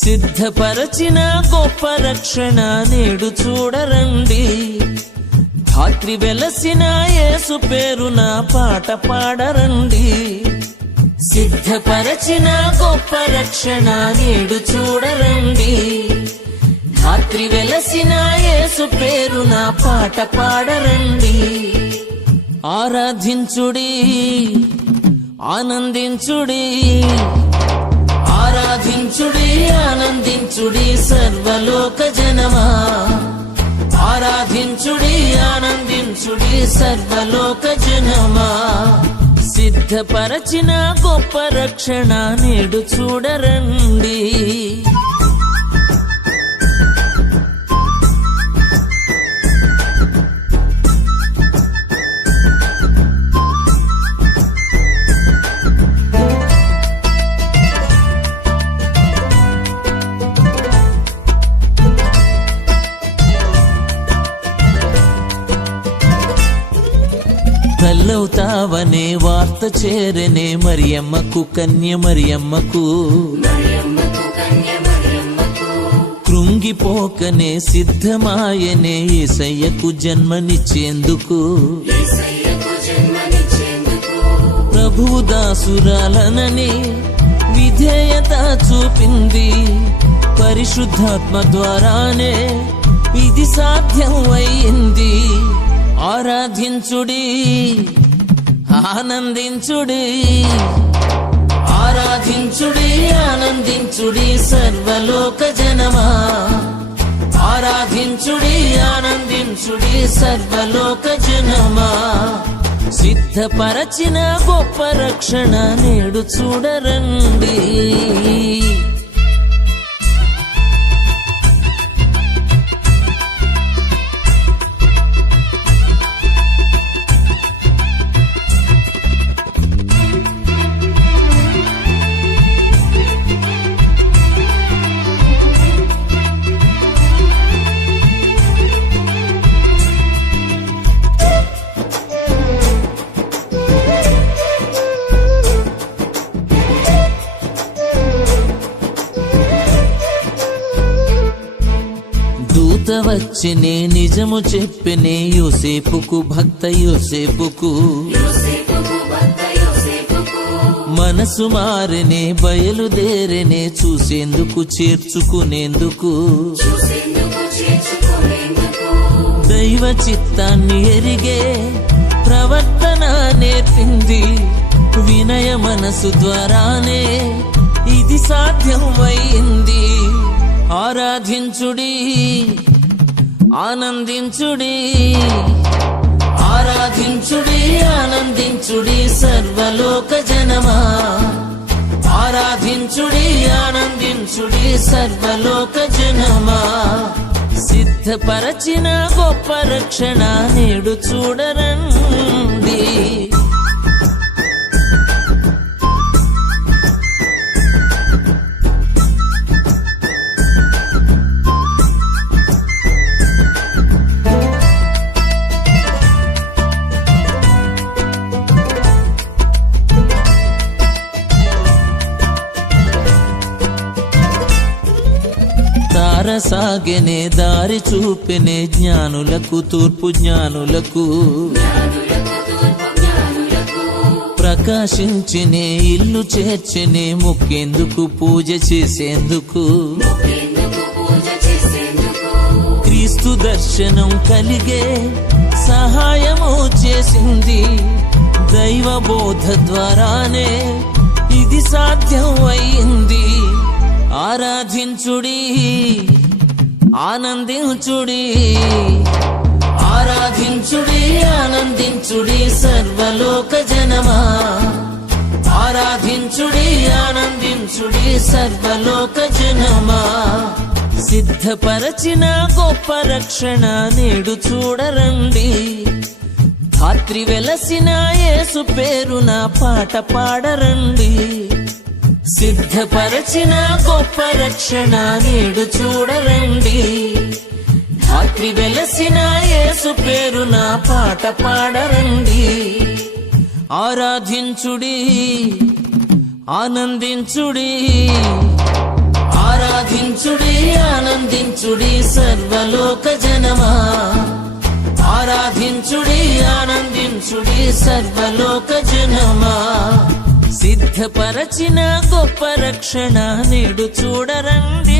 సిద్ధపరచిన గొప్ప రక్షణ నేడు చూడరండి. ధాత్రి వెలసిన యేసు పేరున పాట పాడరండి. సిద్ధపరచిన గొప్ప రక్షణ నేడు చూడరండి. ధాత్రి వెలసిన యేసు పేరున పాట పాడరండి. ఆరాధించుడి, ఆనందించుడి, ఆరాధించుడి, ఆనందించుడి సర్వలోక జనమా. ఆరాధించుడి, ఆనందించుడి సర్వలోక జనమా. సిద్ధపరచిన గొప్ప రక్షణ నేడు చూడరండి. తల్లవుతావనే వార్త చేరనే మరియమ్మకు, కన్య మరియమ్మకు. కృంగిపోకనే సిద్ధమాయనే యేసయ్యకు జన్మనిచ్చేందుకు. ప్రభువు దాసురాలనని విధేయత చూపింది. పరిశుద్ధాత్మ ద్వారానే ఇది సాధ్యం అయింది. ఆరాధించుడి, ఆనందించుడి, ఆరాధించుడి, ఆనందించుడి సర్వలోక జనమా. ఆరాధించుడి, ఆనందించుడి సర్వలోక జనమా. సిద్ధపరచిన గొప్ప రక్షణ నేడు చూడరండి. వచ్చినే నిజము చెప్పినే యోసేపుకు, భక్త యోసేపుకు. మనసు మారినే బయలుదేరినే చూసేందుకు, చేర్చుకునేందుకు. దైవ చిత్తాన్ని ఎరిగే ప్రవర్తన నేర్పింది. వినయ మనసు ద్వారానే ఇది సాధ్యమైంది. ఆరాధించుడి, ఆనందించుడి, ఆరాధించుడి, ఆనందించుడి సర్వలోక జనమా. ఆరాధించుడి, ఆనందించుడి సర్వలోక జనమా. సిద్ధపరచిన గొప్ప రక్షణ నేడు చూడరండి. సాగెనే దారి చూపెనే జ్ఞానులకు, తూర్పు జ్ఞానులకు. ప్రకాశించినే ఇల్లు చేర్చినే మొక్కేందుకు, పూజ చేసేందుకు. క్రీస్తు దర్శనం కలిగే సహాయము చేసింది. దైవ బోధ ద్వారానే ఇది సాధ్యం అయింది. ఆరాధించుడి, ఆనందించుడి, ఆరాధించుడి, ఆనందించుడి సర్వలోక జనమా. ఆరాధించుడి, ఆనందించుడి సర్వలోక జనమా. సిద్ధపరచిన గొప్ప రక్షణ నేడు చూడరండి. ధాత్రి వెలసిన యేసు పేరున పాట పాడరండి. సిద్ధపరచిన గొప్ప రక్షణ నేడు చూడరండి. ధాత్రి వెలసిన యేసు పేరున పాట పాడరండి. ఆరాధించుడి, ఆనందించుడి, ఆరాధి స్తుతించుడి సర్వలోక జనమా, ఆరాధించుడి ఆనందించుడి సర్వలోక జనమా. సిద్ధపరచిన గొప్ప రక్షణ నేడు చూడరండి.